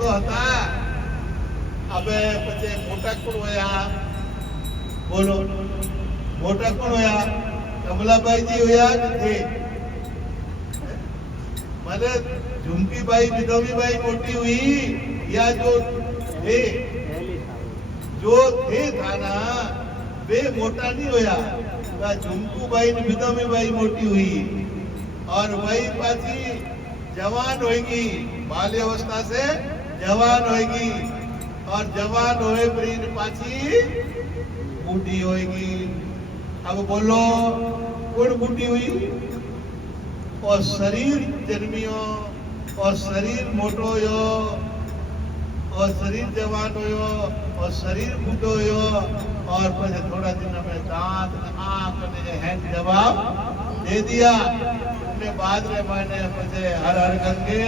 तो हता अबे पछे मोटा कोण होया बोलो मोटा कोण होया कमलाबाई जी होया कि थे माने झुमकीबाई विधोबीबाई मोटी हुई या जो थे था ना वे मोटा नहीं होया झुमकूबाई ने विधोबीबाई मोटी हुई और वही पाची जवान होगी बाल्य अवस्था से जवान होगी और जवान होए प्रीन पाची बूढ़ी होगी। अब बोलो कौन बूढ़ी हुई और शरीर जन्मियो और शरीर मोटो हो और शरीर जवान हो और शरीर बूढ़ो हो और फिर थोड़ा दिन में दांत आंख ने हैंड जवाब दे दिया अपने बाद में मैंने मुझे हर हर गंगे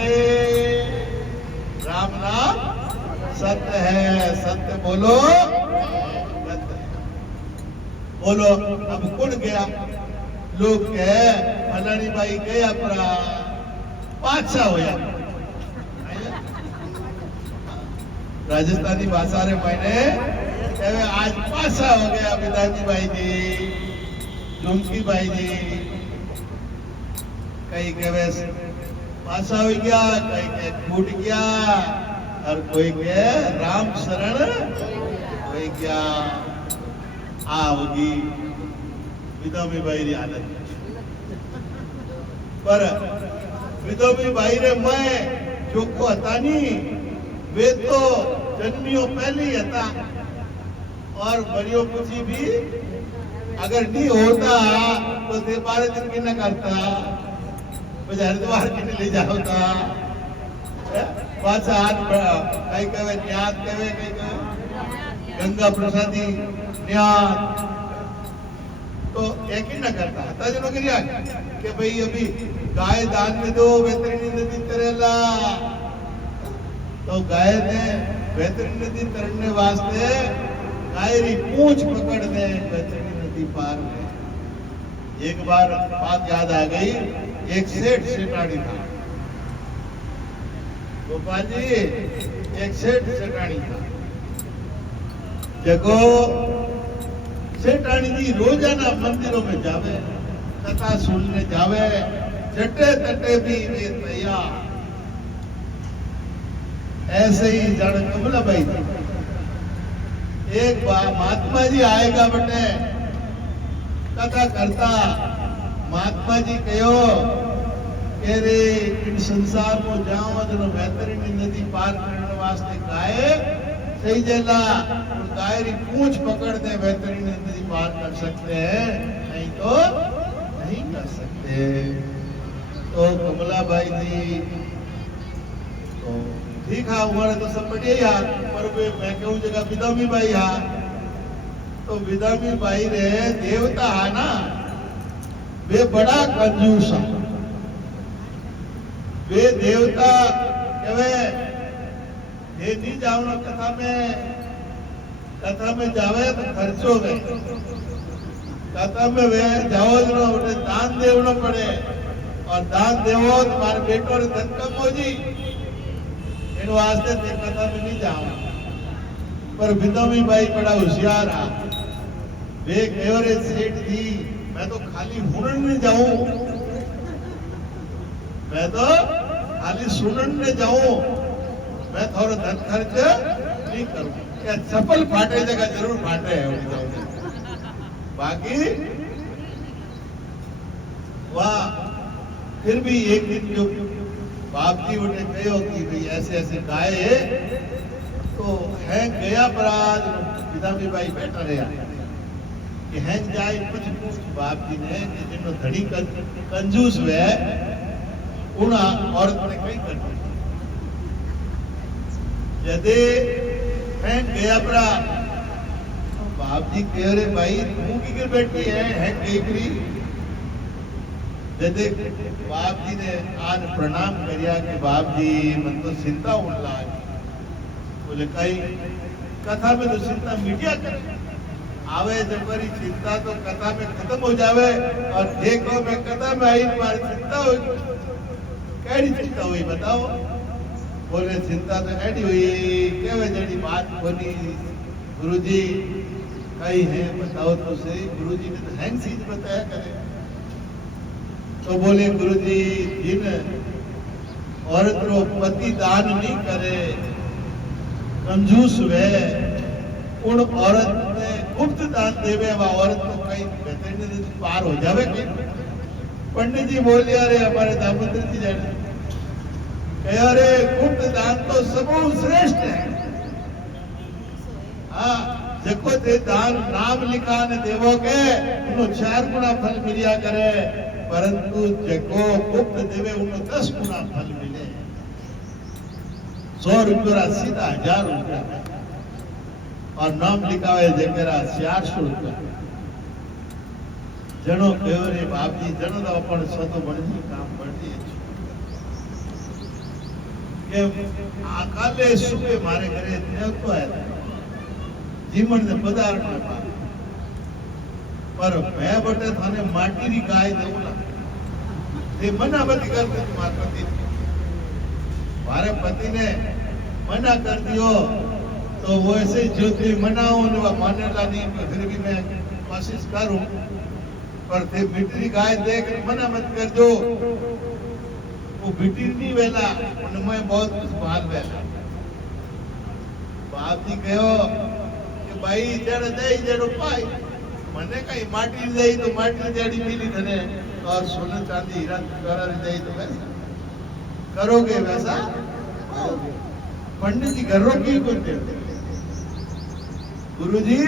राम नाम सत्य है सत्य बोलो सत्य बोलो। अब कौन गया लोग कहे फलानी बाई गया परा पाछा होया राजस्थानी भाषा रे मैंने आज पाछा हो गया विदाजी बाई जी झुमकी बाई जी कई कहे पाछा हो गया कई कहे फूट गया और कोई कहे राम शरण कोई क्या आ होगी विधोबी बाई री हालत पर विधोबी बाई रे मैं चोखो हता नहीं वे तो जन्मियों पहले ही था और बड़ियों पूछी भी अगर नहीं होता तो 12 दिन की न करता हरिद्वार के ले जाता पाँच हाथ कई कहे न्याद कहे कई कहे गंगा प्रसादी न्याद तो एक ही न करता था जनों के लिए कि भाई अभी गाय दान में दो वैतरणी नदी तरेला तो गाय ने वैतरणी नदी तरने वास्ते गाय री पूंछ पकड़ दे वैतरणी नदी पार में। एक बार बात याद आ गई एक सेठ सेठानी था गोपाल जी एक सेठ सेठानी था जगो सेठानी जी रोजाना मंदिरों में जावे कथा सुनने जावे चटे तटे भी वे तैयार ऐसे ही जड़ कमलाबाई थी। एक बार महात्मा जी आएगा बटे कथा करता महात्मा जी कहो के रे इन संसार को जाओ तो वैतरणी नदी पार करने वास्ते गाय सही जला गाय री पूंछ पकड़ दे वैतरणी नदी पार कर सकते हैं नहीं तो नहीं कर सकते। तो कमलाबाई जी तो ठीक है हमारे तो सब बढ़िया यार पर मैं कहूँ जगह विधोबी बाई हा तो विधोबी बाई रे देवता हा ना वे बड़ा कंजूस है वे देवता कहे ये नहीं जाओ ना कथा में जावे तो खर्चो गए कथा में वे जाओ ना उन्हें दान देवना पड़े और दान देवो तुम्हारे बेटो ने धन कम हो जी इन वास्ते ते कथा में नहीं जाओ पर विधोबी बाई बड़ा होशियार है वे केवरे सेठ थी मैं तो खाली हुनन में जाऊं मैं तो खाली सुनन में जाऊं मैं थोड़ा धन खर्च नहीं करूं क्या चप्पल फाटे जगह जरूर फाटे है बाकी वाह फिर भी एक दिन जो बाप जी उन्हें कहो कि भाई ऐसे ऐसे गाय तो है गया पराज विधोबी बाई बैठा रहा कि हैं जाए कुछ बाप जी ने जिन धड़ी कंजूस वे उन औरत ने कई कर यदि हैं गया परा बाप जी कह रहे भाई तू की कर बैठी है कई यदि बाप जी ने आज प्रणाम करिया कि बाप जी मन तो चिंता होने लगी बोले कई कथा में तो चिंता मीडिया करे आवे जब मेरी चिंता तो कथा में खत्म हो जावे और देखो मैं कथा में आई तुम्हारी चिंता होगी कैसी चिंता हुई बताओ बोले चिंता तो एडी हुई केवे जड़ी बात कोनी गुरुजी कई है बताओ तो सही। गुरुजी ने तो हैंग चीज बताया करे। तो बोले गुरुजी जिन औरत रो पति दान नहीं करे कंजूस वे उन औरत ने गुप्त दान देवे वा औरत तो कई बेहतरीन पार हो जावे कहीं। पंडित जी बोले अरे हमारे दामोदर जी जाने अरे गुप्त दान तो सबो श्रेष्ठ है। हाँ जको ते दान नाम लिखा ने देवो के उनो 4 गुना फल मिलिया करे परंतु जको गुप्त देवे उनो 10 गुना फल मिले। 100 रुपया सीधा 1000 रुपया और नाम लिखावे जकेरा 400 रुपया। जनो कहो रे बाप जी जनो तो अपन सतो बणजी काम बढ़ती के आकाले सुबह मारे घरे तो है जीवन ने पदार्थ पर मैं बटे थाने माटी री गाय देऊला ते मना बती कर दे तुम्हारे पति मारे पति ने मना कर दियो तो वो ऐसे जो थे मनाओ ने मानेला नहीं फिर भी मैं कोशिश करूं पर ते बिटरी गाय देख मना मत कर दो। वो बिटरी नहीं वेला उनमें बहुत कुछ भाग वेला। बाप जी कहो कि भाई जड़ दे जड़ पाई मने कहीं माटी दे तो माटी जड़ी मिली धने और सोना चांदी हीरा कर दे तो वैसा करोगे वैसा। पंडित जी घरों की को देते गुरुजी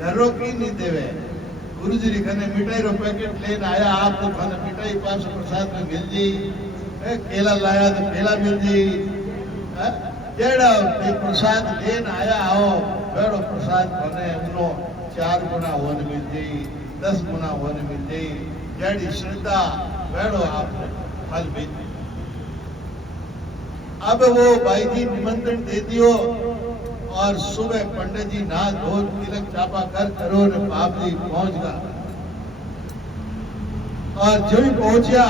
घरों की नहीं देवे। गुरुजी लिखने मिठाई रो पैकेट लेने आया आप तो खाने मिठाई 500 प्रसाद में मिल जी केला लाया तो केला मिल जी जेड़ा प्रसाद लेने आया हो बेड़ो प्रसाद खाने उनो 4 गुना होने मिल जी 10 गुना होने मिल जी जेड़ी श्रद्धा बेड़ो आप फल मिल। अब वो भाई जी निमंत्रण दे दियो और सुबह पंडित जी नहा धो तिलक चापा कर करो ने बाप जी पहुंच गया और जो ही पहुंचा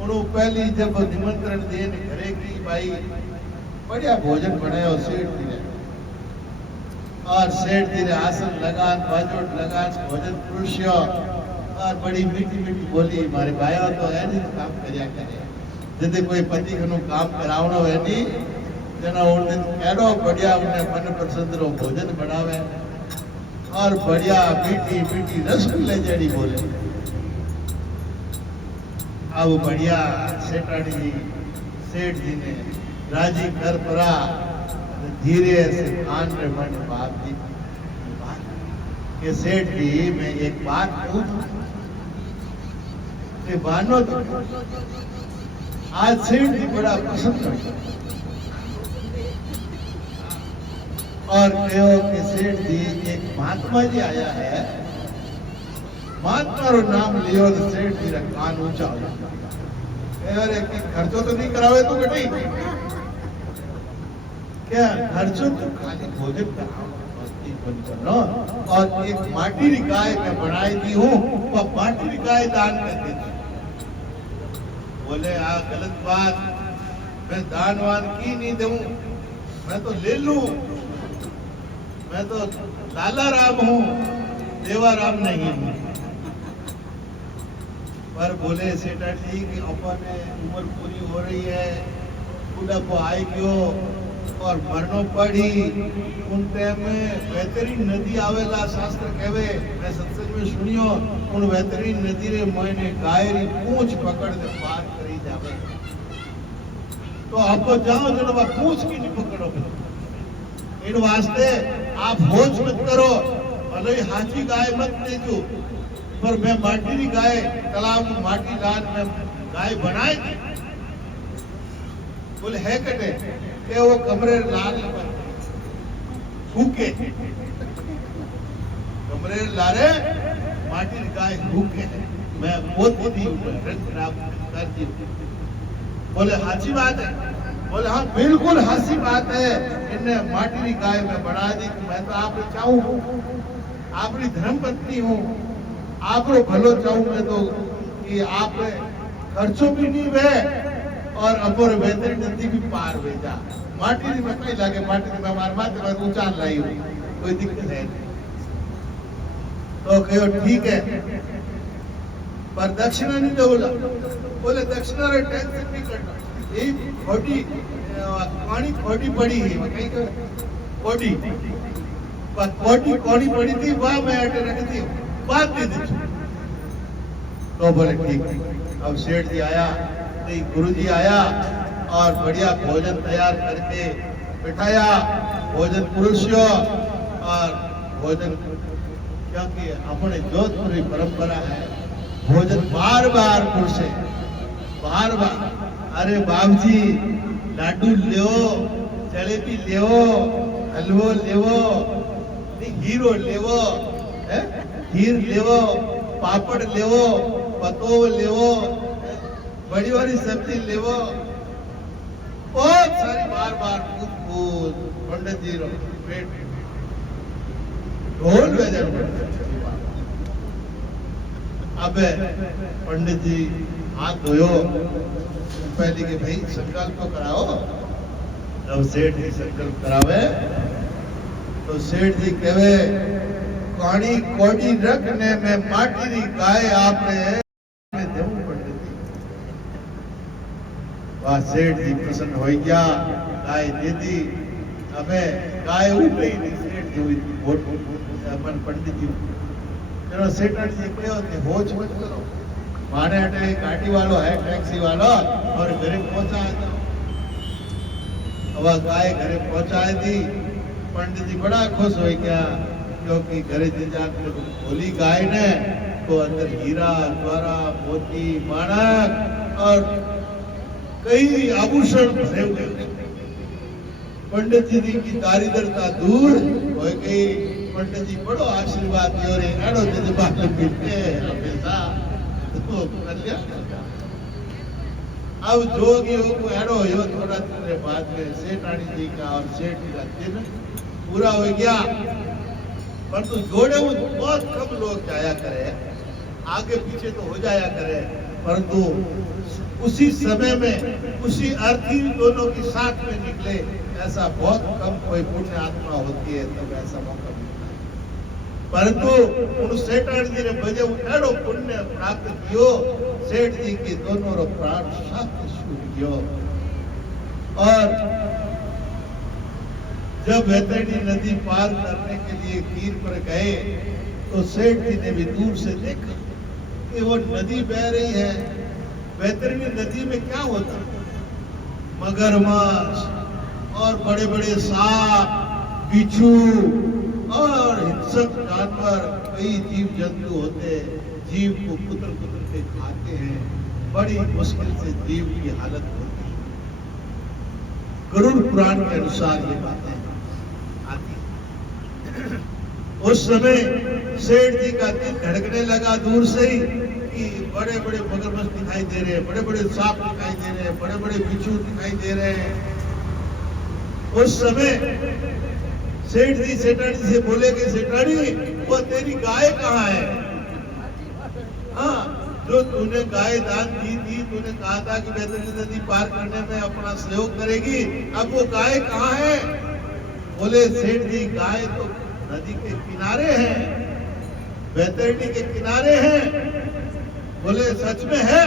उन्होंने पहली जब निमंत्रण देने घरे की भाई बढ़िया भोजन बनाया सेठ जी ने और सेठ जी ने आसन लगान बाजोट लगान भोजन पुरुष्य और बड़ी मीठी मीठी बोली मारे भाई तो है नहीं काम कर्या करे जैसे कोई पति को काम करावनो है नहीं जना उन दिन केडो बढ़िया उन्हें मन पसंद रो भोजन बनावे और बढ़िया मीठी मीठी रसगुल्ले जड़ी बोले। अब बढ़िया सेठानी जी सेठ जी ने राजी कर परा धीरे से कान में मन बाप जी के सेठ जी मैं एक बात कहूं कि बानो आज सेठ जी बड़ा पसंद करते और कहो कि सेठ जी एक महात्मा जी आया है महात्मा रो नाम लियो तो सेठ जी रा कान ऊंचा हो जाता। अरे कि खर्चो तो नहीं करावे तू कटी क्या खर्चो तो खाली भोजन कराओ मस्ती बंद करो और एक माटी री गाय मैं बनाई दी हूँ वो माटी री गाय दान कर दी। बोले आ गलत बात मैं दान वान की नहीं दूं मैं तो ले लूं मैं तो लाला राम हूं देवा राम नहीं हूं। पर बोले सेठा जी कि अपन उम्र पूरी हो रही है बुढ़ापो आई गयो और मरनो पड़ी उन टाइम में बेहतरीन नदी आवेला शास्त्र कहवे मैं सत्संग में सुनियो उन बेहतरीन नदी रे मैंने गाय री पूंछ पकड़ के पार करी जावे तो आपको जाओ जनो पूंछ की नहीं पकड़ो इन वास्ते आप होश मत करो भले हाथी गाय मत देजो पर मैं माटी की गाय तालाब माटी लान में गाय बनाए बोले है कटे के वो कमरे लाल भूखे कमरे लारे माटी की गाय भूखे मैं बहुत दी रंग खराब कर दी। बोले हाथी बात है बोले हाँ बिल्कुल हंसी बात है इन्हें माटी की गाय में बढ़ा दी मैं तो आप चाहूं आपकी धर्म पत्नी हूं आप भलो चाहूं मैं तो कि आप खर्चो भी नहीं वे और अमोर बेहतरीन नदी भी पार भेजा। माटी में कई लागे माटी में मार माते में ऊंचा लाई हुई, कोई दिक्कत है नहीं। तो कहो ठीक है, पर दक्षिणा नहीं दो बोले दक्षिणा रे टेंशन नहीं करना, यही खोटी पानी खोटी पड़ी है कहीं का खोटी खोटी कोनी पड़ी थी वह मैं अटे रख दी बात दे दी। तो बोले ठीक है। अब सेठ जी आया, गुरु जी आया और बढ़िया भोजन तैयार करके बिठाया, भोजन पुरुषो और भोजन क्योंकि अपने जोधपुरी परंपरा है भोजन बार बार पुरुषे बार बार। अरे बाबूजी लाडू ले, जलेबी ले, हलवो लेवो, हीरो लेवो, खीर लेवो, पापड़ लेवो, पतोव लेवो, बड़ी बड़ी सब्जी लेवो, बहुत सारी बार बार कूद पंडित जी पेट ढोल बजा। अब पंडित जी हाथ धोयो, पहले के भाई संकल्प तो कराओ। जब सेठ जी संकल्प करावे तो सेठ जी कहे काणी कोडी रखने में माटी री गाय आपने देवू पंडित जी। वह सेठ जी प्रसन्न हो गया, गाय दे दी। अबे गाय उठ गई नहीं, सेठ जी वोट अपन पंडित जी चलो सेठ जी कहो होच मत करो, माने अटे गाड़ी वालों है टैक्सी वाला और घरे पहुंचा दो। अब गाय घरे पहुंचाए दी। पंडित जी बड़ा खुश हो गया क्योंकि घरे जी जाकर खोली गाय ने तो अंदर हीरा ज्वारा मोती माणक और कई आभूषण भरे हुए। पंडित जी की दारिद्रता दूर हो गई। पंडित जी बड़ो आशीर्वाद दियो रे एड़ो जज्बात मिलते हमेशा तो कल्याण। अब जोगियों को एड़ो यो थोड़ा दिन बाद में सेठानी जी का और सेठ जी का दिन पूरा हो गया, परंतु जोड़े वो बहुत कम लोग जाया करे, आगे पीछे तो हो जाया करे, परंतु उसी समय में उसी अर्थी दोनों की साथ में निकले ऐसा बहुत कम कोई पुण्य आत्मा होती है तब ऐसा मौका मिलता है। परंतु उन सेठ जी ने बजे उठाड़ो पुण्य प्राप्त कियो, सेठ जी के दोनों प्राण शांत छूट गयो। और जब बैतरणी नदी पार करने के लिए तीर पर गए तो सेठ जी ने भी दूर से देखा कि वो नदी बह रही है। बैतरणी नदी में क्या होता, मगरमच्छ और बड़े बड़े सांप, बिच्छू और हिंसक जानवर, कई जीव जंतु होते हैं, जीव को कुतर कुतर के खाते हैं। बड़ी मुश्किल से जीव की हालत होती है। गरुड़ पुराण के अनुसार ये बातें आती। उस समय सेठ जी का दिल धड़कने लगा दूर से ही कि बड़े बड़े मगरमच्छ दिखाई दे रहे हैं, बड़े बड़े सांप दिखाई दे रहे हैं, बड़े बड़े बिच्छू दिखाई दे रहे हैं। उस समय सेठ जी सेठानी से बोले कि सेठानी वो तेरी गाय कहाँ है? हाँ, जो तूने गाय दान दी थी, तूने कहा था कि बैतरणी नदी पार करने में अपना सहयोग करेगी, अब वो गाय कहाँ है? बोले सेठ जी गाय तो नदी के किनारे है, बैतरणी के किनारे है। बोले सच में है?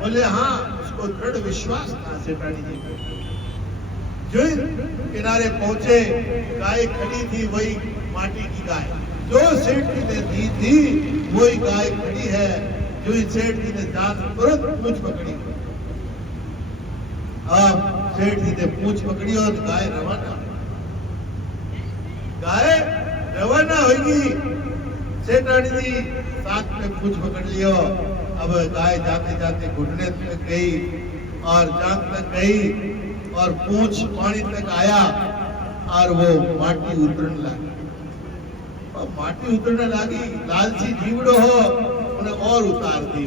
बोले हाँ। उसको दृढ़ विश्वास था सेठानी जी को। जो किनारे पहुंचे, गाय खड़ी थी, वही माटी की गाय जो सेठ जी ने दी थी वही गाय खड़ी है। जो सेठ जी ने जान तुरंत पूंछ पकड़ी। अब सेठ जी ने पूंछ पकड़ी और गाय रवाना होगी। सेठानी जी साथ में पूंछ पकड़ लियो। अब गाय जाते जाते घुटने तक गई और जांग तक गई और पूंछ पानी तक आया और वो माटी उतरने लगी। और माटी उतरने लगी, लालची जीवड़ो हो उन्हें और उतार दी।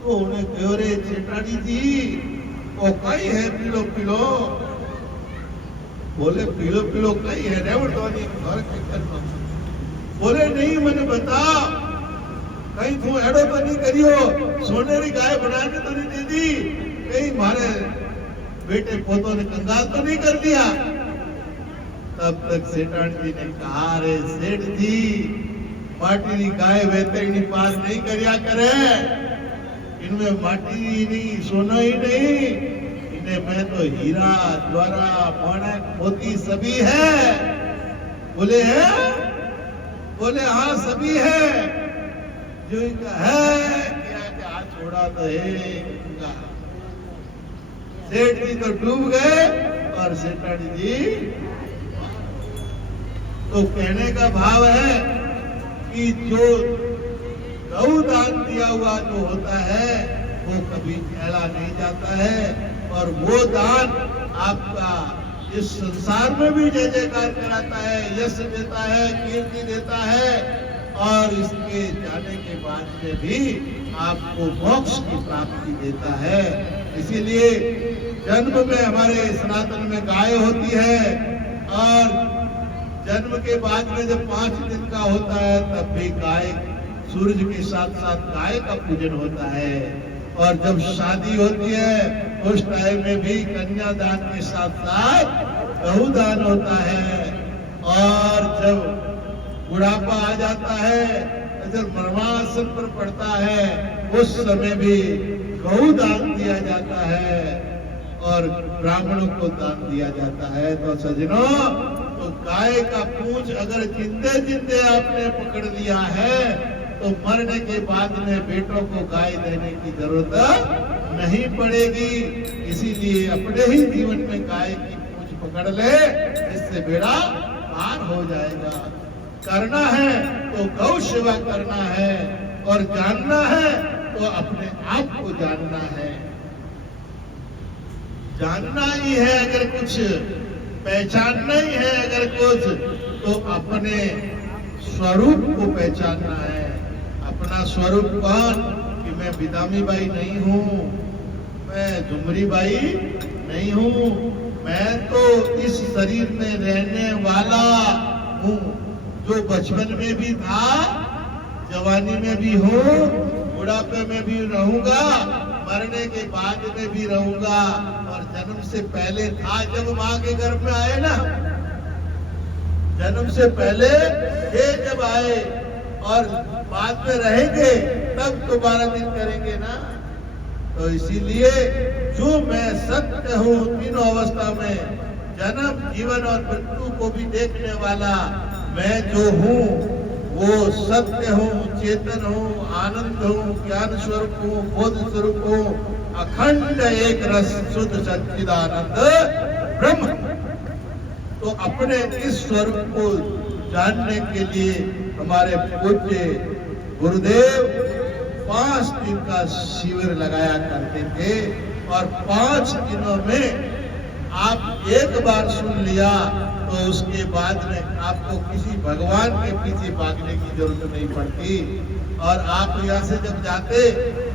तो उन्हें कहो रे सेठानी जी वो कई है पीलो पीलो? बोले पीलो पीलो कई है रेवड़ तो घर के करना। बोले नहीं मैंने बता, कहीं तू एड़ो तो नहीं करियो, सोनेरी गाय बना के तो नहीं दे दी? कहीं हमारे बेटे पोतों ने कंगाल तो नहीं कर दिया। तब तक सेठान जी ने कहा, रे सेठ जी, माटी गाय वेतरणी पार नहीं करया करे, इनमें माटी नहीं, सोना ही नहीं, इन्हें में तो हीरा ज्वारा माणक मोती सभी है। बोले है? बोले हाँ सभी है। जो इनका है क्या हाथ छोड़ा तो है। सेठ जी तो डूब गए और सेठानी जी। तो कहने का भाव है कि जो गौ दान दिया हुआ जो होता है वो कभी फैला नहीं जाता है, और वो दान आपका इस संसार में भी जय जयकार कराता है, यश देता है, कीर्ति देता है, और इसके जाने के बाद में भी आपको मोक्ष की प्राप्ति देता है। इसीलिए जन्म में हमारे सनातन में गाय होती है, और जन्म के बाद में जब 5 दिन का होता है तब भी गाय, सूरज के साथ साथ गाय का पूजन होता है। और जब शादी होती है उस टाइम में भी कन्यादान के साथ साथ गौ दान होता है। और जब बुढ़ापा आ जाता है, जब मरणासन पर पड़ता है, उस समय भी गौ दान दिया जाता है और ब्राह्मणों को दान दिया जाता है। तो सज्जनों, तो गाय का पूंछ अगर जिंदे जिंदे आपने पकड़ लिया है तो मरने के बाद में बेटों को गाय देने की जरूरत नहीं पड़ेगी। इसीलिए अपने ही जीवन में गाय की पूंछ पकड़ ले, इससे बेड़ा पार हो जाएगा। करना है तो गौ सेवा करना है, और जानना है तो अपने आप को जानना है। जानना ही है अगर कुछ, पहचानना ही है अगर कुछ, तो अपने स्वरूप को पहचानना है। अपना स्वरूप कौन? कि मैं बिदामी बाई नहीं हूँ, मैं झुमरी बाई नहीं हूँ, मैं तो इस शरीर में रहने वाला हूँ, जो बचपन में भी था, जवानी में भी हूँ, बुढ़ापे में भी रहूंगा, मरने के बाद में भी रहूंगा, और जन्म से पहले था जब माँ के गर्भ में आए ना, जन्म से पहले ये जब आए, और बाद में रहेंगे तब दोबारा दिन करेंगे ना। तो इसीलिए जो मैं सत्य हूँ तीनों अवस्था में, जन्म, जीवन और मृत्यु को भी देखने वाला मैं जो हूँ वो सत्य हूँ, चेतन हूँ, आनंद हूँ, ज्ञान स्वरूप हूँ, बोध स्वरूप हूँ, अखंड एक रस शुद्ध सच्चिदानंद ब्रह्म। तो अपने इस स्वरूप को जानने के लिए हमारे पूज्य गुरुदेव 5 दिन का शिविर लगाया करते थे, और 5 दिनों में आप एक बार सुन लिया तो उसके बाद में आपको किसी भगवान के पीछे भागने की जरूरत नहीं पड़ती। और आप यहाँ से जब जाते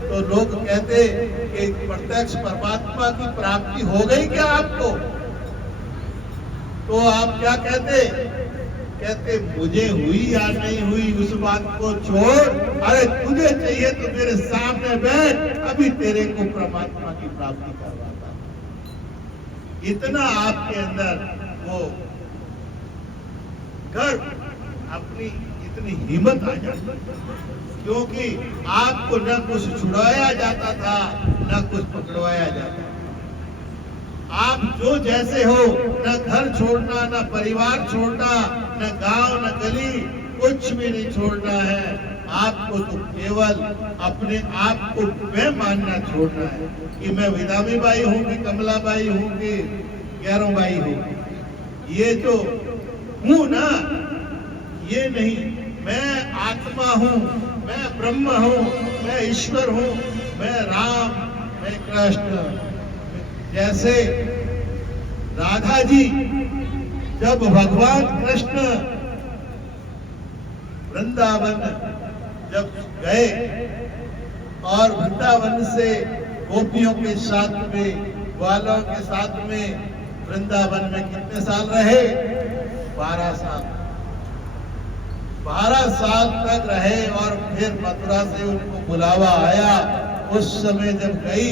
तो लोग कहते कि प्रत्यक्ष परमात्मा की प्राप्ति हो गई क्या आपको? तो आप क्या कहते? कहते मुझे हुई या नहीं हुई उस बात को छोड़, अरे तुझे चाहिए तो मेरे सामने बैठ, अभी तेरे को परमात्मा की प्राप्ति करवाता। इतना आपके अंदर वो गर्व, अपनी इतनी हिम्मत आ जाती, क्योंकि आपको न कुछ छुड़ाया जाता था न कुछ पकड़वाया जाता था। आप जो जैसे हो, न घर छोड़ना, न परिवार छोड़ना, न गांव, न गली, कुछ भी नहीं छोड़ना है। आपको तो केवल अपने आप को मैं मानना छोड़ना है कि मैं विदामी बाई हूँ कि कमला बाई हूँ कि ग्यारों बाई हूँ। ये जो हूँ ना, ये नहीं, मैं आत्मा हूँ, मैं ब्रह्म हूँ, मैं ईश्वर हूँ, मैं राम, मैं कृष्ण। जैसे राधा जी जब भगवान कृष्ण वृंदावन जब गए और वृंदावन से गोपियों के साथ में, ग्वालों के साथ में वृंदावन में कितने साल रहे? 12 साल। 12 साल तक रहे और फिर मथुरा से उनको बुलावा आया। उस समय जब गई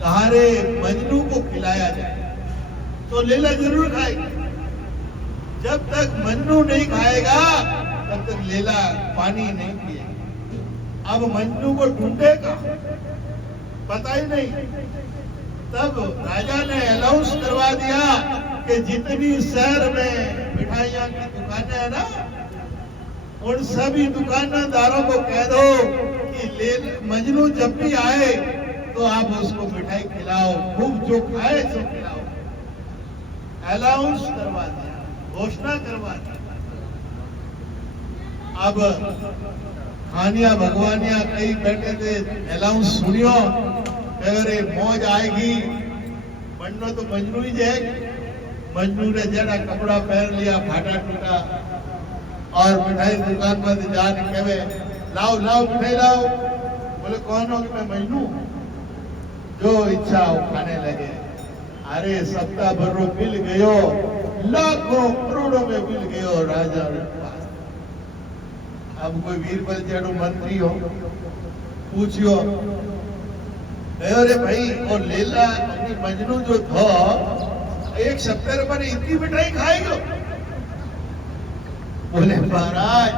कहा रे मजनू को खिलाया जाए तो लैला जरूर खाएगी। जब तक मजनू नहीं खाएगा तब तक लैला पानी नहीं पिएगी। अब मजनू को ढूंढेगा, पता ही नहीं। तब राजा ने अनाउंस करवा दिया कि जितनी शहर में मिठाइयां की दुकानें है ना, उन सभी दुकानदारों को कह दो कि मजनू जब भी आए तो आप उसको मिठाई खिलाओ, खूब जो खाए सो खिलाओ। अनाउंस करवा दिया, घोषणा करवा दी। अब खानिया भगवानिया कई बैठे थे, अनाउंस सुनियो, अरे मौज आएगी, बनना तो मजनू ही जाएगी। मजनू ने जरा कपड़ा पहन लिया फाटा टूटा और मिठाई दुकान पर जाने कहे लाओ लाओ मिठाई लाओ। बोले कौन हो? कि मैं मजनू, जो इच्छा हो खाने लगे। अरे सप्ताह भर मिल गयो, लाखों करोड़ों में मिल गयो राजा के पास। अब कोई वीरबल जेड़ो मंत्री हो पूछियो, अरे भाई और लैला मजनू जो था एक सप्ताह पर इतनी मिठाई खाएगा? बोले महाराज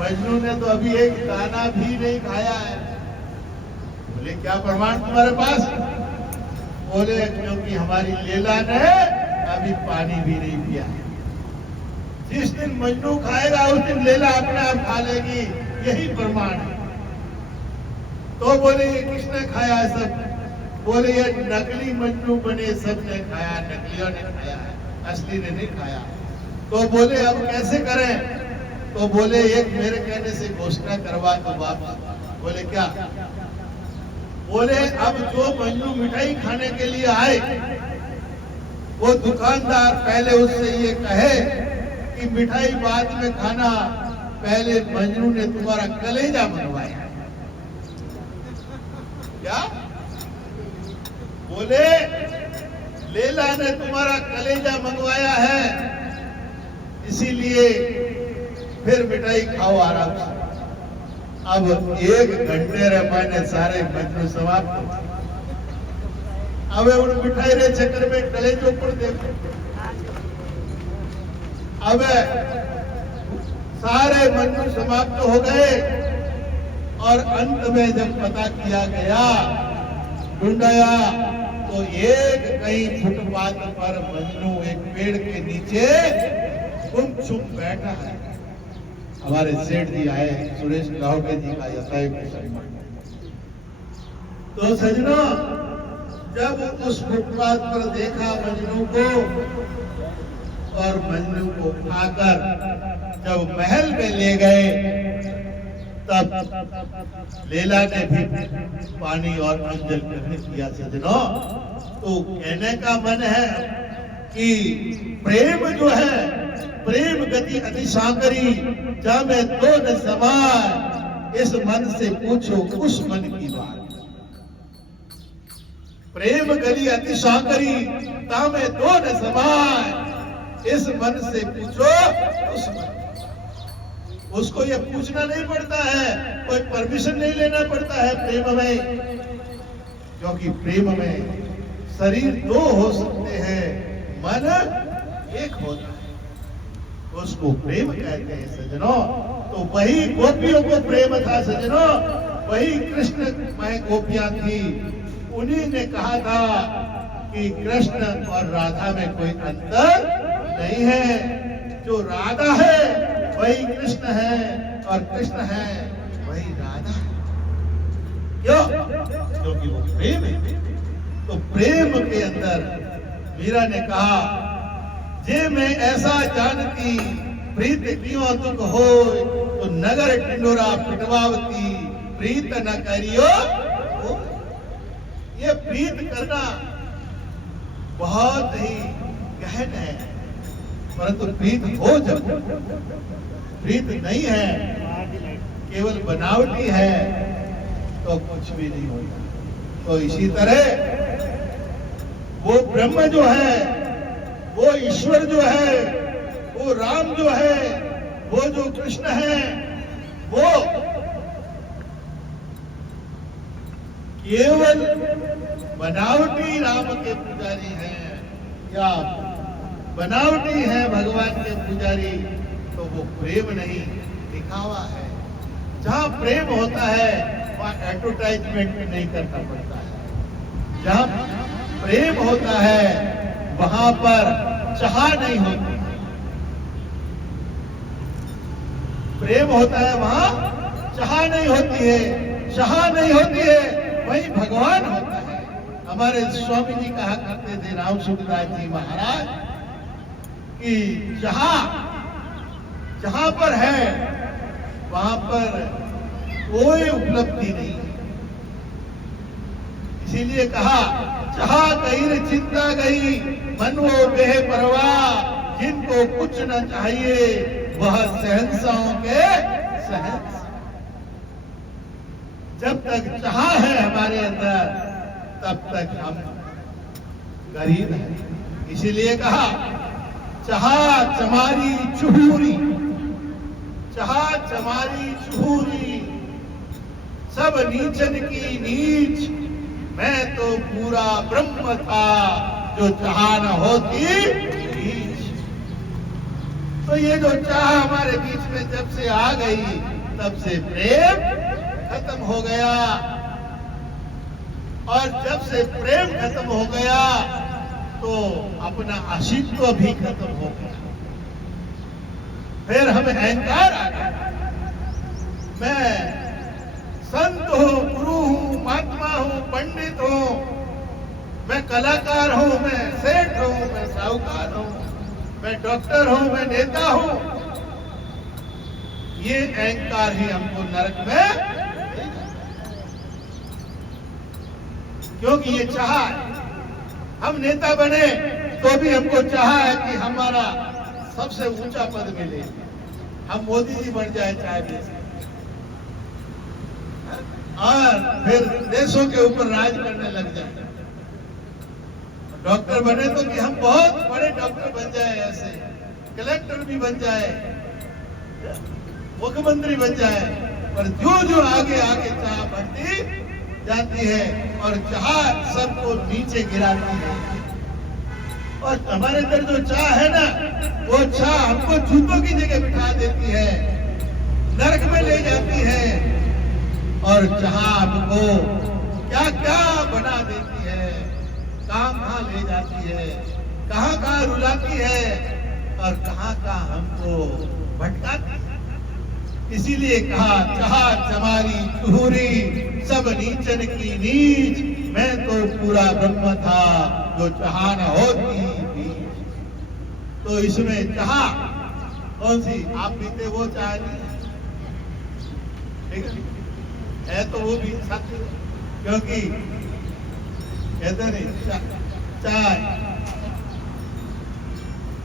मजनू ने तो अभी एक दाना भी नहीं खाया है। बोले क्या प्रमाण तुम्हारे पास? बोले क्योंकि हमारी लैला ने अभी पानी भी नहीं पिया है। जिस दिन मजनू खाएगा उस दिन लैला अपने आप खा लेगी, यही प्रमाण है। तो बोले ये किसने खाया है सब? बोले ये नकली मजनू बने सबने खाया, नकलियों ने खाया है, असली ने नहीं खाया। तो बोले अब कैसे करें? तो बोले एक मेरे कहने से घोषणा करवा दो बाबा। बोले क्या? बोले अब जो मजनू मिठाई खाने के लिए आए वो दुकानदार पहले उससे ये कहे कि मिठाई बाद में खाना, पहले मजनू ने तुम्हारा कलेजा मंगवाया। क्या? बोले लैला ने तुम्हारा कलेजा मंगवाया है, इसीलिए फिर मिठाई खाओ आराम से। अब 1 घंटे रे मैंने सारे मजनू समाप्त। अब उन मिठाई रे चक्कर में कलेजों पर देखो। अब सारे मजनू समाप्त हो गए और अंत में जब पता किया गया, ढूंढाया तो एक कहीं फुटपाथ पर मजनू एक पेड़ के नीचे गुमसुम बैठा है। हमारे सेठ जी आए, सुरेश गावड़े जी का यथायुग सम्मान। तो सजनों जब उस फुटपाथ पर देखा मजनू को और मजनू को उठाकर जब महल में ले गए, तब लैला ने भी पानी और अंजल ग्रहण किया। सजनों तो कहने का मन है कि प्रेम जो है, प्रेम गति अतिसागरी जामे तो न समाय, इस मन से पूछो उस मन की बात। प्रेम गली अतिसागरी तामे तो न समाय, इस मन से पूछो उस मन। उसको ये पूछना नहीं पड़ता है, कोई परमिशन नहीं लेना पड़ता है प्रेम में, क्योंकि प्रेम में शरीर 2 हो सकते हैं, मन एक होता है, उसको प्रेम कहते हैं सजनों। तो वही गोपियों को प्रेम था सजनों, वही कृष्ण में गोपियां थी। उन्हीं ने कहा था कि कृष्ण और राधा में कोई अंतर नहीं है, जो राधा है वही कृष्ण है और कृष्ण है वही राधा है। क्यों? क्योंकि वो प्रेम है। तो प्रेम के अंदर मीरा ने कहा, जे मैं ऐसा जानती प्रीत क्यों दुख हो, तो नगर टिंडोरा पिटवावती प्रीत न करियो। ये प्रीत करना बहुत ही गहन है, परंतु प्रीत हो जब, प्रीत नहीं है केवल बनावटी है तो कुछ भी नहीं होता। तो इसी तरह वो ब्रह्म जो है, वो ईश्वर जो है, वो राम जो है, वो जो कृष्ण है, वो केवल बनावटी राम के पुजारी हैं या बनावटी है भगवान के पुजारी, तो वो प्रेम नहीं, दिखावा है। जहां प्रेम होता है वहां एडवर्टाइजमेंट नहीं करना पड़ता है। जहां प्रेम होता है वहां पर चाह नहीं होती। प्रेम होता है वहां चाह नहीं होती है, चाह नहीं होती है, वही भगवान होता है। हमारे स्वामी जी कहा करते थे, राम सुखदास जी महाराज, कि जहां पर है वहां पर कोई उपलब्धि नहीं है। इसीलिए कहा, जहां गई चिंता गई, मन वो बेपरवाह, जिनको कुछ न चाहिए वह शहंशाहों के शहंशाह। जब तक चाह है हमारे अंदर तब तक हम गरीब हैं। इसीलिए कहा, चाह चमारी चुहूरी, चाह चमारी चुहूरी, सब नीचन की नीच, मैं तो पूरा ब्रह्म था, जो चाह न होती नीच। तो ये जो चाह हमारे बीच में जब से आ गई, तब से प्रेम खत्म हो गया। और जब से प्रेम खत्म हो गया तो अपना अस्तित्व भी खत्म हो गया। फिर हमें अहंकार आ गया। मैं संत हूं, गुरु हूं, महात्मा हूं, पंडित हूं, मैं कलाकार हूं, मैं सेठ हूं, मैं साहूकार हूं, मैं डॉक्टर हूं, मैं नेता हूं। ये अहंकार ही हमको नरक में, क्योंकि ये चाह है। हम नेता बने तो भी हमको चाह है कि हमारा सबसे ऊंचा पद मिले, हम मोदी जी बन जाए चाहे देश, और फिर देशों के ऊपर राज करने लग जाए। डॉक्टर बने तो कि हम बहुत बड़े डॉक्टर बन जाए, ऐसे कलेक्टर भी बन जाए, मुख्यमंत्री बन जाए। पर जो जो आगे आगे चाह बढ़ती जाती है और चाह सबको नीचे गिराती है। और हमारे अंदर जो चाह है ना, वो चाह हमको जूतों की जगह बिठा देती है, नरक में ले जाती है। और चाह हमको क्या क्या बना देती है, कहां ले जाती है, कहां रुलाती है, और कहां हमको भटकाती है। इसीलिए कहा, चाह चमारी चुहूरी, सब नीचन की नीच, मैं तो पूरा ब्रह्म था, जो चाह न होती बीच। तो इसमें चाह कौन सी? आप पीते वो चाह नहीं, ठीक है तो वो भी सत्य, क्योंकि कहते नहीं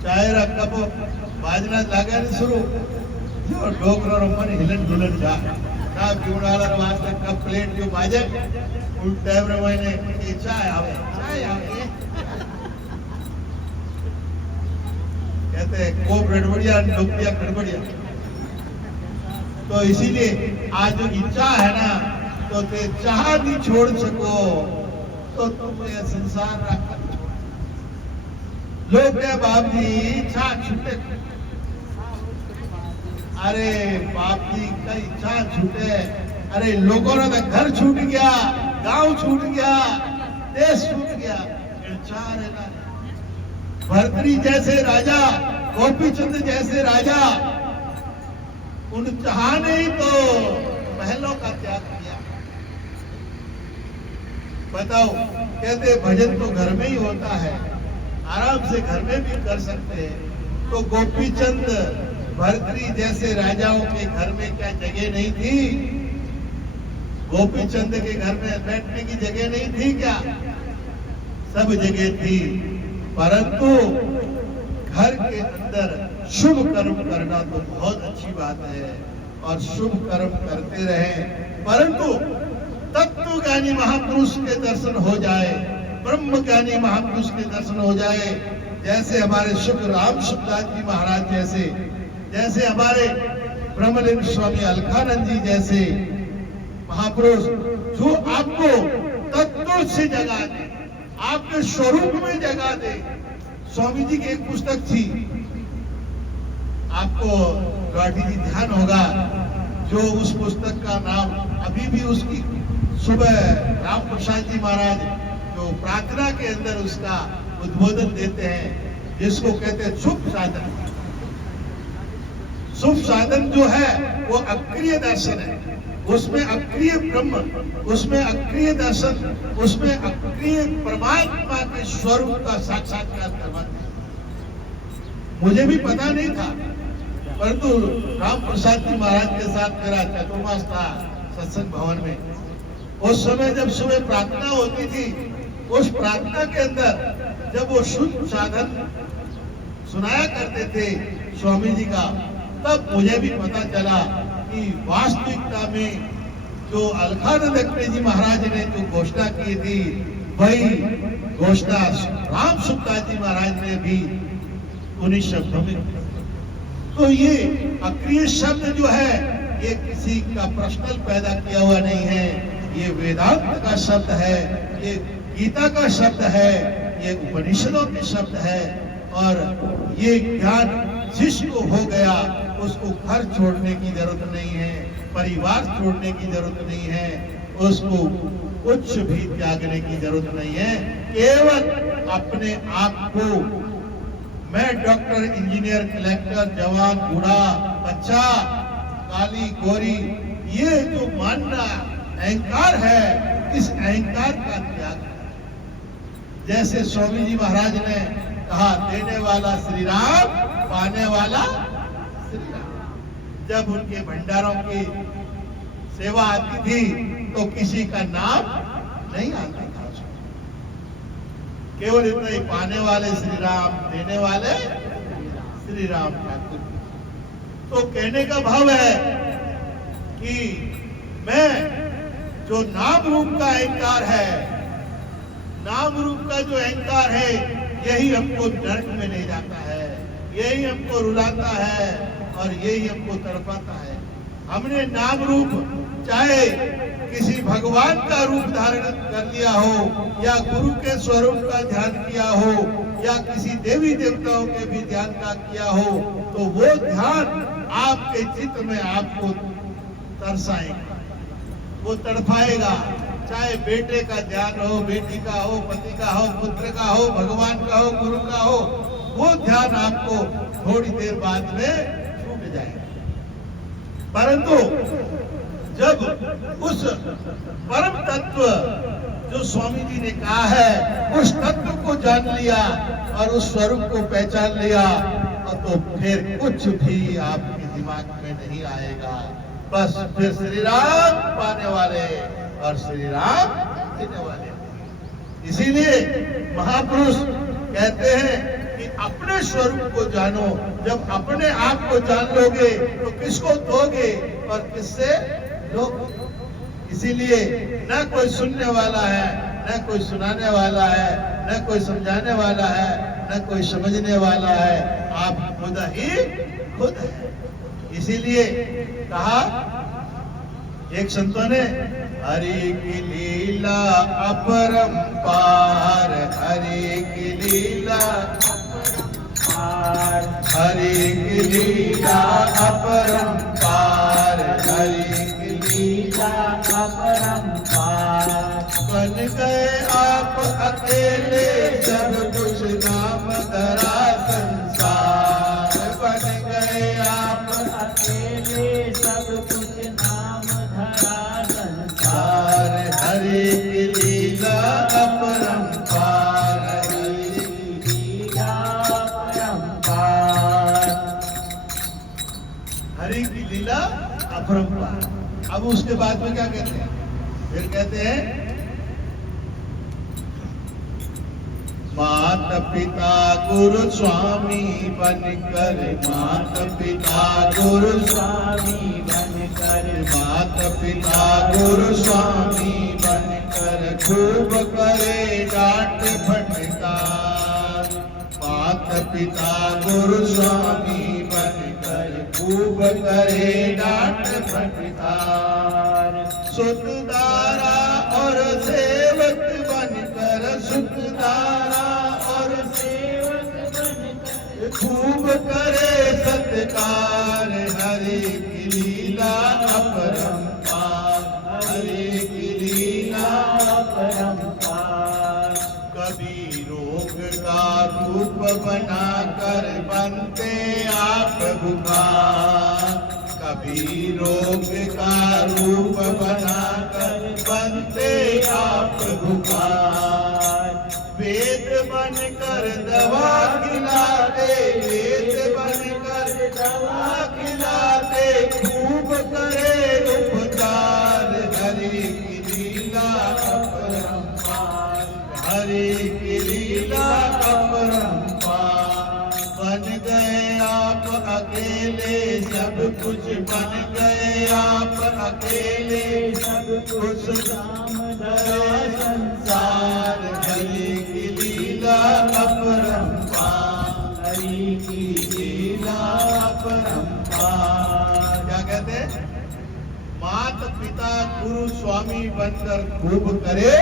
चाय रा कप बाजना लागे नहीं शुरू, जो ढोकरा मन हिलन ढुलन जा ना पीवनारा वास्ते कप प्लेट जो बाजे उन टाइम रे मैंने चाय आवे कहते कोप गड़बड़िया डोकिया गड़बड़िया। तो इसीलिए आज जो इच्छा है ना, तो ते चाह नहीं छोड़ सको तो तुम ये संसार रख लोग के बाप जी इच्छा छूटे। अरे बाप जी का इच्छा छूटे, अरे लोगों ने तो घर छूट गया, गांव छूट गया, देश छूट गया, इच्छा रहना। भर्तरी जैसे राजा, गोपीचंद जैसे राजा, उन चाह नहीं तो महलों का त्याग किया। बताओ, कहते भजन तो घर में ही होता है, आराम से घर में भी कर सकते हैं। तो गोपीचंद भर्तरी जैसे राजाओं के घर में क्या जगह नहीं थी? गोपीचंद के घर में बैठने की जगह नहीं थी क्या? सब जगह थी, परंतु घर के अंदर शुभ कर्म करना तो बहुत अच्छी बात है और शुभ कर्म करते रहे, परंतु तत्वज्ञानी महापुरुष के दर्शन हो जाए, ब्रह्म ज्ञानी महापुरुष के दर्शन हो जाए, जैसे हमारे शुक्र राम सुखदास जी महाराज जैसे हमारे ब्रह्मलिंग स्वामी अलखानंद जी जैसे महापुरुष, जो आपको तत्व से जगा दे, आपके स्वरूप में जगा दे। स्वामी जी की एक पुस्तक थी, आपको गौड़ी जी ध्यान होगा, जो उस पुस्तक का नाम अभी भी उसकी सुबह राम प्रसाद जी महाराज जो प्रार्थना के अंदर उसका उद्बोधन देते हैं, जिसको कहते हैं शुभ साधन। शुभ साधन जो है वो अक्रिय दर्शन है, उसमें अक्रिय ब्रह्म, उसमें अक्रिय दर्शन, उसमें अक्रिय परमात्मा के स्वरूप का साक्षात्कार करना। मुझे भी पता नहीं था, परंतु राम प्रसाद जी महाराज के साथ मेरा चतुर्मास था सत्संग भवन में। उस समय जब सुबह प्रार्थना होती थी, उस प्रार्थना के अंदर जब वो शुद्ध साधन सुनाया करते थे स्वामी जी का, तब मुझे भी पता चला कि वास्तविकता में जो अलखानंद अखिलेश जी महाराज ने जो घोषणा की थी, वही घोषणा राम सुखदास जी महाराज ने भी उन्हीं शब्दों में की। तो ये अक्रिय शब्द जो है, ये किसी का पर्सनल पैदा किया हुआ नहीं है, ये वेदांत का शब्द है, ये गीता का शब्द है, ये उपनिषदों के शब्द है। और ये ज्ञान जिसको हो गया, उसको घर छोड़ने की जरूरत नहीं है, परिवार छोड़ने की जरूरत नहीं है, उसको कुछ भी त्यागने की जरूरत नहीं है। केवल अपने आप को मैं डॉक्टर, इंजीनियर, कलेक्टर, जवान, बूढ़ा, बच्चा, काली, गोरी, ये जो मानना अहंकार है, इस अहंकार का त्याग है। जैसे स्वामी जी महाराज ने कहा, देने वाला श्री राम, पाने वाला श्री राम। जब उनके भंडारों की सेवा आती थी तो किसी का नाम नहीं आता था, केवल इतना ही, पाने वाले श्री राम, देने वाले श्री राम ठाकुर। तो कहने का भाव है कि मैं जो नाम रूप का अहंकार है, नाम रूप का जो अहंकार है, यही हमको नरक में ले जाता है, यही हमको रुलाता है और यही हमको तड़पाता है। हमने नाम रूप चाहे किसी भगवान का रूप धारण कर लिया हो, या गुरु के स्वरूप का ध्यान किया हो, या किसी देवी देवताओं के भी ध्यान का किया हो, तो वो ध्यान आपके चित्त में आपको तरसाएगा, वो तड़पाएगा। चाहे बेटे का ध्यान हो, बेटी का हो, पति का हो, पुत्र का हो, भगवान का हो, गुरु का हो, वो ध्यान आपको थोड़ी देर बाद में छूट जाएगा। परंतु जब उस परम तत्व जो स्वामी जी ने कहा है, उस तत्व को जान लिया और उस स्वरूप को पहचान लिया, तो फिर कुछ भी आपके दिमाग में नहीं आएगा। बस फिर श्री राम पाने वाले और श्री राम देने वाले। इसीलिए महापुरुष कहते हैं कि अपने स्वरूप को जानो। जब अपने आप को जान लोगे तो किसको दोगे और किससे लोगे। इसीलिए न कोई सुनने वाला है, न कोई सुनाने वाला है, न कोई समझाने वाला है, न कोई समझने वाला है, आप खुद ही खुद है। इसीलिए कहा एक संतों ने, हरि की लीला अपरंपार, हरि की लीला अपरंपार, हरि की लीला अपरंपार, हरि की लीला अपरंपार। बन गए आप अकेले सब कुछ नाम धरा संसार, बन गए आप अकेले सब कुछ नाम धरा संसार। हरि की लीला अपरंपार, हरि की लीला अपरंपार, हरि की लीला अपरंपार। अब उसके बाद में क्या कहते हैं? फिर कहते हैं, माता पिता गुरु स्वामी बनकर, माता पिता गुरु स्वामी बनकर, माता पिता गुरु स्वामी बनकर, खूब करे डांट फटकार। माता पिता गुरु स्वामी बनकर, खूब करे डांट फटकार। सुतदारा और सेवक खूब करे सत्कार, हरि की लीला अपरंपार, हरि की लीला अपरंपार। कभी रोग का रूप बनाकर बनते आप बुखार, कभी रोग का रूप बनाकर बनते आप बुखार। वेद बनकर दवा खिलाते, वेद बनकर दवा खिलाते, खूब करे उपचार, हरि की लीला अपरंपार, हरि की लीला अपरंपार। बन गए आप अकेले सब कुछ, बन गए आप अकेले सब कुछ, राम धरा संसार, हरि की लीला अपरंपार, हरि की लीला अपरंपार। क्या कहते हैं? मात पिता गुरु स्वामी बनकर खूब करे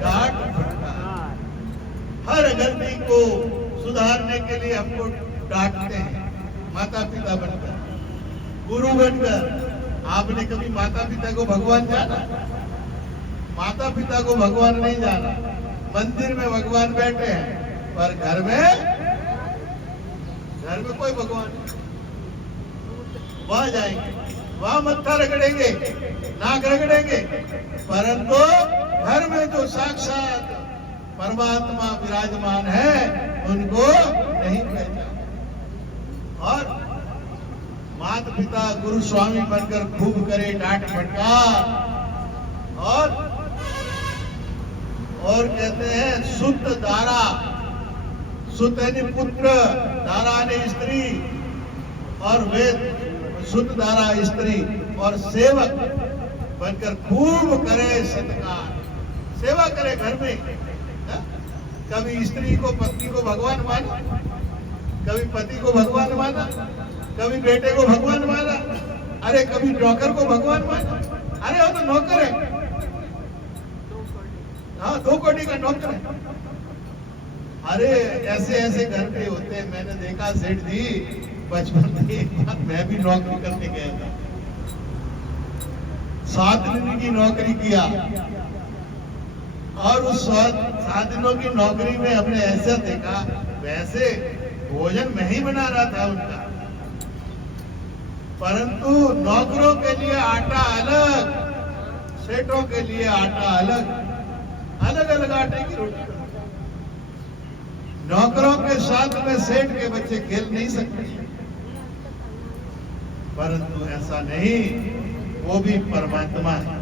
डांट फटकार। हर गलती को सुधारने के लिए हमको डांटते हैं, माता पिता बनकर, गुरु बनकर। आपने कभी माता पिता को भगवान जाना? माता पिता को भगवान नहीं जाना। मंदिर में भगवान बैठे हैं, पर घर में कोई भगवान नहीं। वहां जाएंगे, वहां मत्था रगड़ेंगे, नाक रगड़ेंगे, परंतु घर में जो साक्षात परमात्मा विराजमान है उनको नहीं पहचान। और माता पिता गुरु स्वामी बनकर खूब करे डांट फटकार। और कहते हैं सुत दारा, सुत यानी पुत्र, दारा ने स्त्री, और वेद सुत दारा स्त्री, और सेवक बनकर खूब करे सत्कार, सेवा करे घर में। कभी स्त्री को पत्नी को भगवान माना, कभी पति को भगवान माना, कभी बेटे को भगवान माना, अरे कभी नौकर को भगवान माना। अरे वो तो नौकर है, हाँ 2 कोटी का नौकर है। अरे ऐसे ऐसे घर पे होते हैं, मैंने देखा सेठ जी बचपन में एक बार मैं भी नौकरी करने गया था, 7 दिन की नौकरी किया, और उस 7 दिनों की नौकरी में हमने ऐसा देखा, वैसे भोजन मैं ही बना रहा था उनका, परंतु नौकरों के लिए आटा अलग, सेठों के लिए आटा अलग, अलग अलग आटे की रोटी। नौकरों के साथ में सेठ के बच्चे खेल नहीं सकते, परंतु ऐसा नहीं, वो भी परमात्मा है,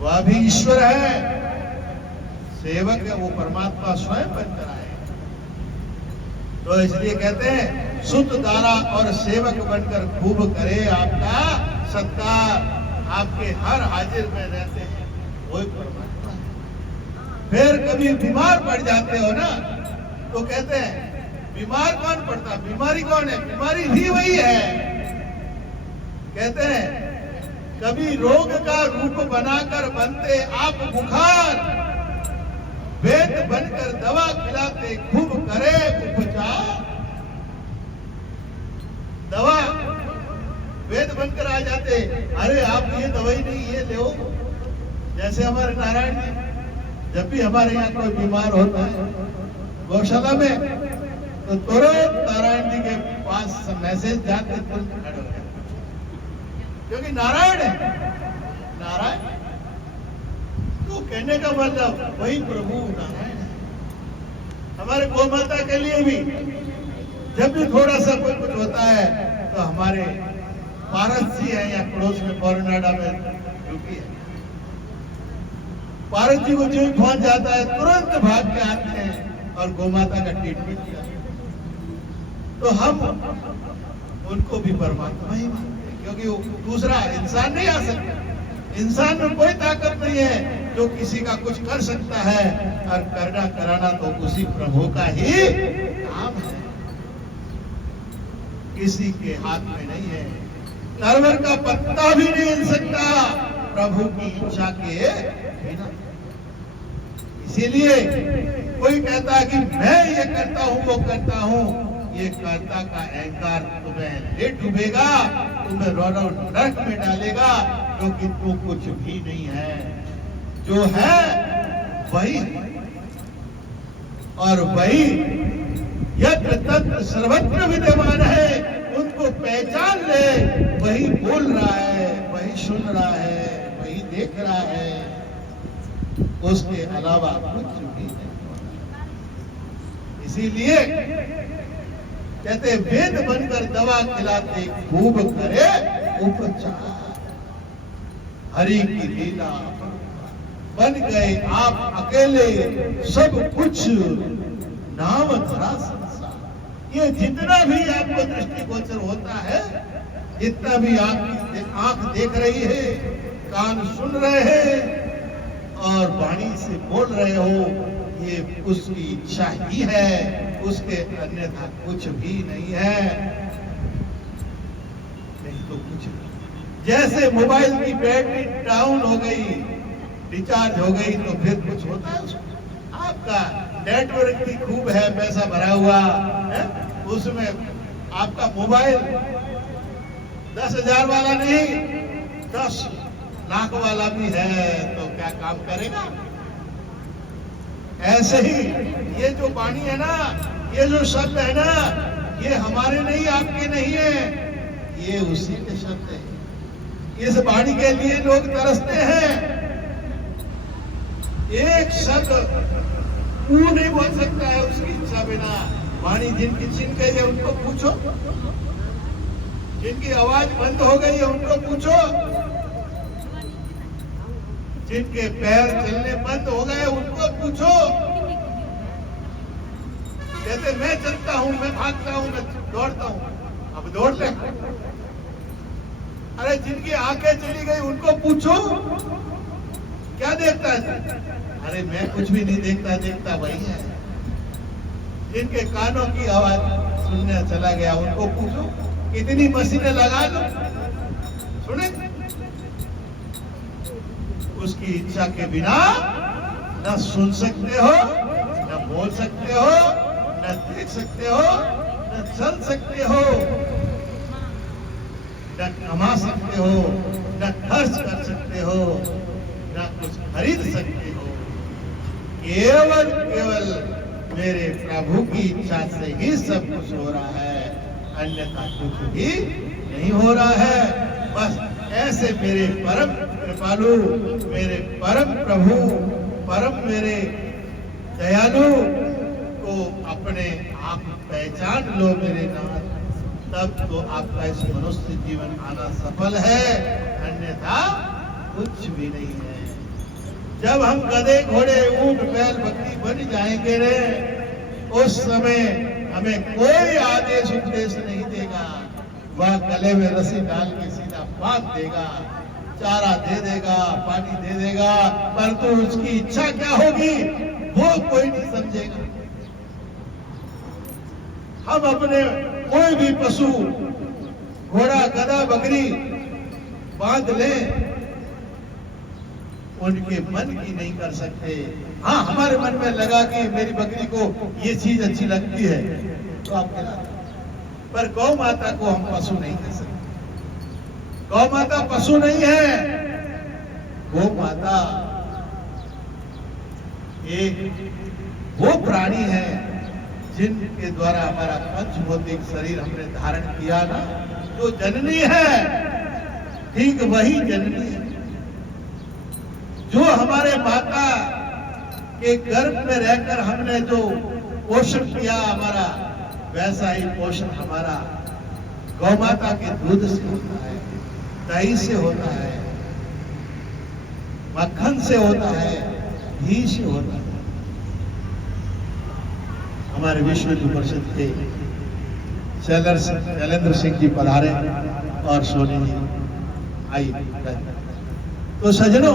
वह भी ईश्वर है, सेवक है, वो परमात्मा स्वयं बनकर आए। तो इसलिए कहते हैं सुत दारा और सेवक बनकर खूब करे आपका सत्कार, आपके हर हाजिर में रहते हैं, वही परमात्मा है। फिर कभी बीमार पड़ जाते हो ना, तो कहते हैं बीमार कौन पड़ता, बीमारी कौन है? बीमारी भी वही है। कहते हैं कभी रोग का रूप बनाकर बनते आप बुखार, वेद बनकर दवा खिलाते खूब करे उपचार। दवा वेद बनकर आ जाते, अरे आप ये दवाई नहीं, ये ले, जैसे हमारे नारायण जी, जब भी हमारे यहाँ कोई बीमार होता है गौशाला में, तो तुरंत नारायण जी के पास मैसेज जाते, तुरंत खड़े हो जाते, क्योंकि नारायण है, नारायण। तो कहने का मतलब वही प्रभु नारायण है। हमारे गौ माता के लिए भी जब भी थोड़ा सा कोई कुछ होता है, तो हमारे पारस जी है, या पड़ोस में बोरनाडा में ड्यूटी है, पारस जी को जो पहुंच जाता है तुरंत भाग के आते हैं और गौ माता का ट्रीटमेंट किया। तो हम उनको भी परमात्मा ही मानते हैं, क्योंकि वो दूसरा इंसान नहीं आ सकता। इंसान में कोई ताकत नहीं है जो किसी का कुछ कर सकता है, और करना कराना तो उसी प्रभु का ही काम है, किसी के हाथ में नहीं है। तरवर का पत्ता भी नहीं हिल सकता प्रभु की इच्छा के बिना। इसीलिए कोई कहता है कि मैं ये करता हूं, वो करता हूं, ये कर्ता का अहंकार तुम्हें ले डूबेगा, तुम्हें रोनो नरक में डालेगा, क्योंकि तू कुछ भी नहीं है। जो है वही है, और वही यत्र तत्र सर्वत्र विद्यमान है। उनको पहचान ले, वही बोल रहा है, वही सुन रहा है, वही देख रहा है, उसके अलावा कुछ भी नहीं। इसीलिए कहते वेद बनकर दवा खिलाते खूब करे उपचार। हरि की लीला बन गए आप अकेले, सब कुछ नाम धरा संसार। ये जितना भी आपको दृष्टिगोचर होता है, जितना भी आपकी आंख देख रही है, कान सुन रहे हैं और वाणी से बोल रहे हो, ये उसकी इच्छा ही है, उसके अन्यथा कुछ भी नहीं है। नहीं तो कुछ नहीं। जैसे मोबाइल की बैटरी डाउन हो गई, रिचार्ज हो गई, तो फिर कुछ होता है उसको। आपका नेटवर्क भी खूब है, पैसा भरा हुआ है, उसमें आपका मोबाइल 10,000 वाला नहीं, 10 लाख वाला भी है, तो क्या काम करेगा? ऐसे ही ये जो वाणी है ना, ये जो शब्द है ना, ये हमारे नहीं, आपके नहीं है, ये उसी के शब्द है। इस वाणी के लिए लोग तरसते हैं। एक शब्द ऊ नहीं बोल सकता है उसकी इच्छा बिना। वाणी जिनकी छिन गई है उनको पूछो, जिनकी आवाज बंद हो गई है उनको पूछो, जिनके पैर चलने बंद हो गए उनको पूछो। कहते मैं चलता हूं, मैं भागता हूं, मैं दौड़ता हूं, अब दौड़ ले। अरे जिनकी आंखें चली गई उनको पूछो, क्या देखता है? अरे मैं कुछ भी नहीं देखता, देखता वही है। जिनके कानों की आवाज सुनने चला गया उनको पूछो, कितनी मशीनें लगा लो, सुने? उसकी इच्छा के बिना न सुन सकते हो, न बोल सकते हो, न देख सकते हो, न चल सकते हो, न कमा सकते हो, न खर्च कर सकते हो, न कुछ खरीद सकते हो। केवल केवल मेरे प्रभु की इच्छा से ही सब कुछ हो रहा है, अन्यथा कुछ भी नहीं हो रहा है। बस ऐसे मेरे परम कृपालु, मेरे परम प्रभु, परम मेरे दयालु को अपने आप पहचान लो मेरे नाथ, तब तो आपका इस मनुष्य जीवन आना सफल है, अन्यथा कुछ भी नहीं है। जब हम गधे घोड़े ऊंट बैल बकरी बन जाएंगे रे, उस समय हमें कोई आदेश उपदेश नहीं देगा। वह गले में रस्सी डाल के सीधा बांध देगा, चारा दे देगा, पानी दे देगा, परंतु उसकी इच्छा क्या होगी वो कोई नहीं समझेगा। हम अपने कोई भी पशु, घोड़ा गधा बकरी बांध लें, उनके मन की नहीं कर सकते। हाँ, हमारे मन में लगा कि मेरी बकरी को ये चीज अच्छी लगती है तो आप खिलाते, पर गौ माता को हम पशु नहीं कह सकते। गौ माता पशु नहीं है। गौ माता एक वो प्राणी है जिनके द्वारा हमारा पंचभौतिक शरीर हमने धारण किया ना, जो जननी है, ठीक वही जननी है। जो हमारे माता के गर्भ में रहकर हमने जो पोषण किया हमारा, वैसा ही पोषण हमारा गौ माता के दूध से होता है, दही से होता है, मक्खन से होता है, घी से होता है। हमारे विश्व हिंदू परिषद के शैलेंद्र सिंह जी पधारे और सोनी जी आई। तो सज्जनों,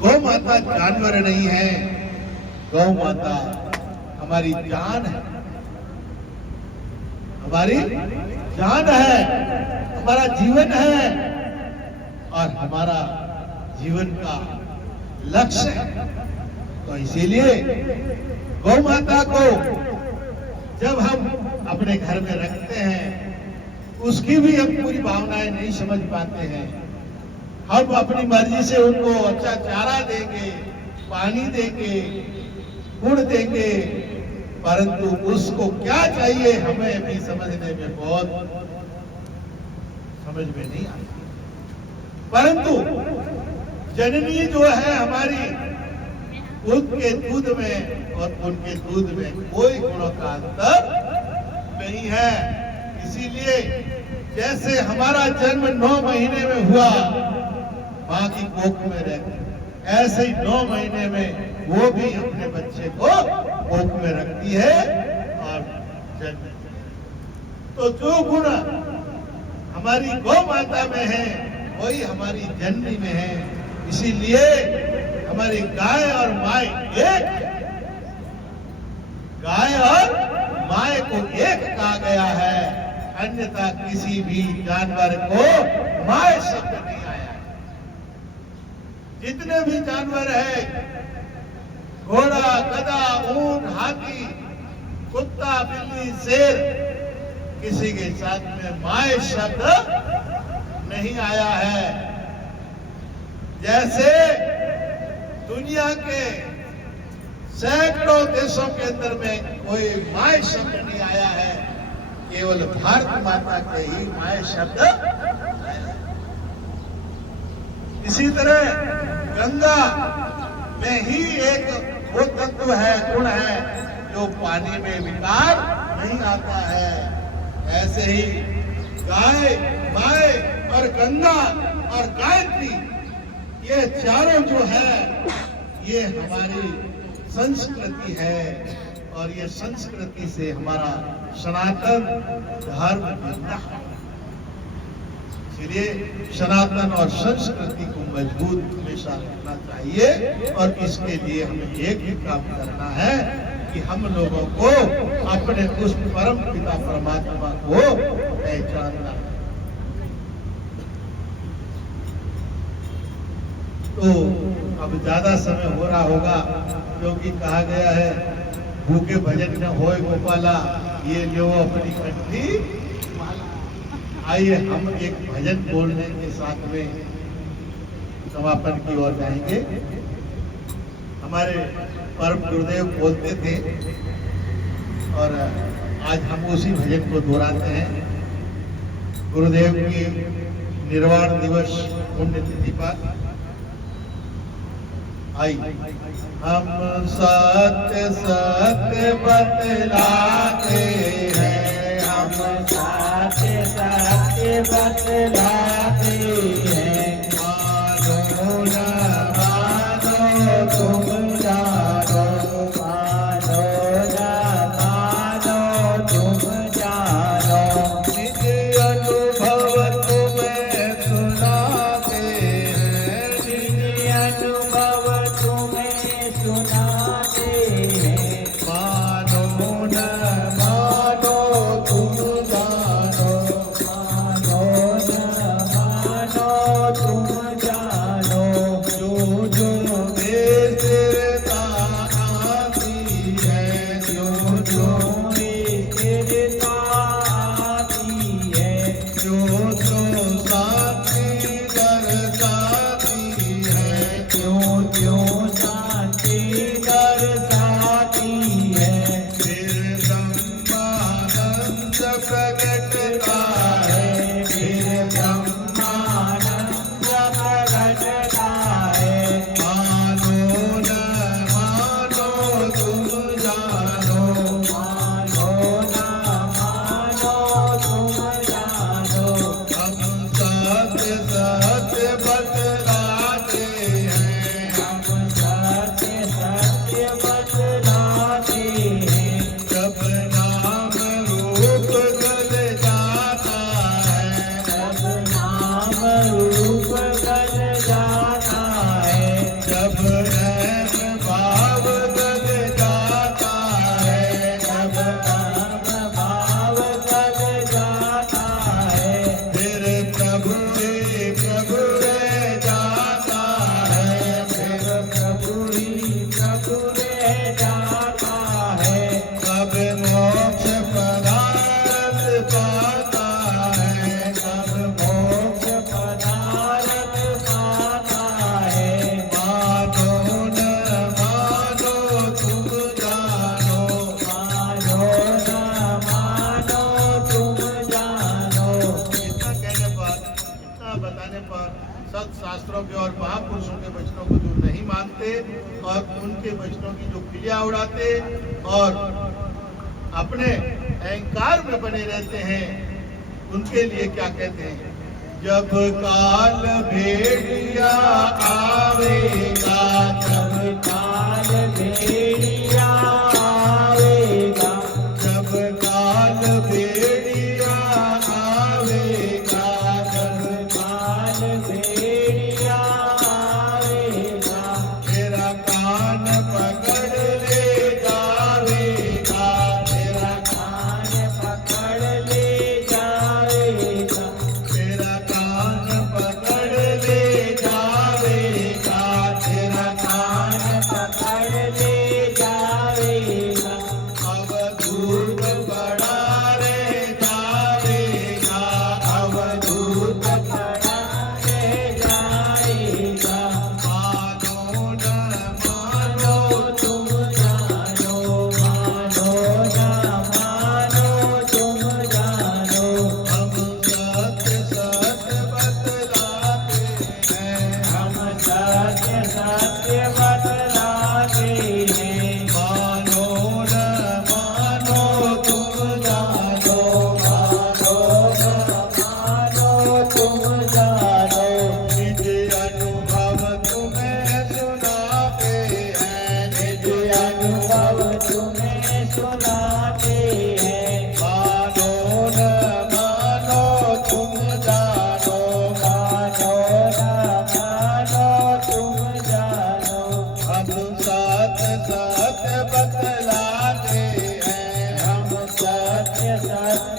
गौ माता जानवर नहीं है, गौ माता हमारी जान है, हमारी जान है, हमारा जीवन है और हमारा जीवन का लक्ष्य है। तो इसीलिए गौ माता को जब हम अपने घर में रखते हैं, उसकी भी हम पूरी भावनाएं नहीं समझ पाते हैं। हम अपनी मर्जी से उनको अच्छा चारा देंगे, पानी देंगे, गुड़ देंगे, परंतु उसको क्या चाहिए हमें भी समझने में बहुत समझ में नहीं आती। परंतु जननी जो है हमारी, उनके दूध में और उनके दूध में कोई गुणों का अंतर नहीं है। इसीलिए जैसे हमारा जन्म 9 महीने में हुआ मां की कोख में रहकर, ऐसे ही 9 महीने में वो भी अपने बच्चे को कोख में रखती है और जन्म। तो जो गुण हमारी गौ माता में है वही हमारी जननी में है। इसीलिए हमारी गाय और माय एक, गाय और माय को एक कहा गया है, अन्यथा किसी भी जानवर को माय शब्द नहीं आया है। जितने भी जानवर है, घोड़ा, गधा, ऊंट, हाथी, कुत्ता, बिल्ली, शेर, किसी के साथ में माय शब्द नहीं आया है। जैसे दुनिया के सैकड़ों देशों के अंदर में कोई माय शब्द नहीं आया है, केवल भारत माता के ही माय शब्द आया। इसी तरह गंगा में ही एक वो तत्व है, गुण है, जो पानी में विकार नहीं आता है। ऐसे ही गाय, माय और गंगा और गायत्री, ये चारों जो है ये हमारी संस्कृति है और ये संस्कृति से हमारा सनातन धर्म जुड़ा है। इसलिए सनातन और संस्कृति को मजबूत हमेशा रखना चाहिए और इसके लिए हमें एक ही काम करना है कि हम लोगों को अपने उस परम पिता परमात्मा को पहचानना। तो अब ज्यादा समय हो रहा होगा, क्योंकि कहा गया है भूखे भजन न होए गोपाला, ये लो अपनी कंठी। आइए हम एक भजन बोलने के साथ में समापन की ओर जाएंगे। हमारे परम गुरुदेव बोलते थे और आज हम उसी भजन को दोहराते हैं। गुरुदेव की निर्वाण दिवस पुण्यतिथि पर आई। हम सत्य सत्य बतलाते हैं, हम सत्य सत्य बतलाते हैं। मानो न मानो तुम जानो, मानो न मानो तुम जानो। निज अनुभव तुम्हें सुनाते हैं, निज अनुभव तुम्हें सुनाते हैं। मानो न मानो तुम जानो, मानो न उनके वचनों की जो खिलियां उड़ाते और अपने अहंकार में बने रहते हैं, उनके लिए क्या कहते हैं? जब काल भेड़िया आवेगा, जब काल भेड़िया आवेगा, जब काल भेड़िया आवेगा, जब काल भेड़िया आवेगा, तेरा कान पकड़ ले जावेगा, तेरा कान पकड़ ले जावेगा, तेरा कान पकड़ ले जावेगा, तेरा कान पकड़ ले जावेगा, अवधूत बड़ा रे जावेगा, अवधूत खड़ा रह जाएगा। मानो न मानो तुम जानो, मानो ना मानो तुम जानो, हम सत्य सत्य बतलाते हैं, हम सत्य सत्य बतलाते हैं। मानो न मानो तुम जानो, मानो ना मानो तुम जानो, निज अनुभव तुम्हें सुनाते हैं, निज अनुभव तुम्हें सुनाते हैं। मानो न मानो तुम जानो, मानो ना मानो तुम जानो, हम सत्य सत्य बतलाते हैं, हम सत्य सत्य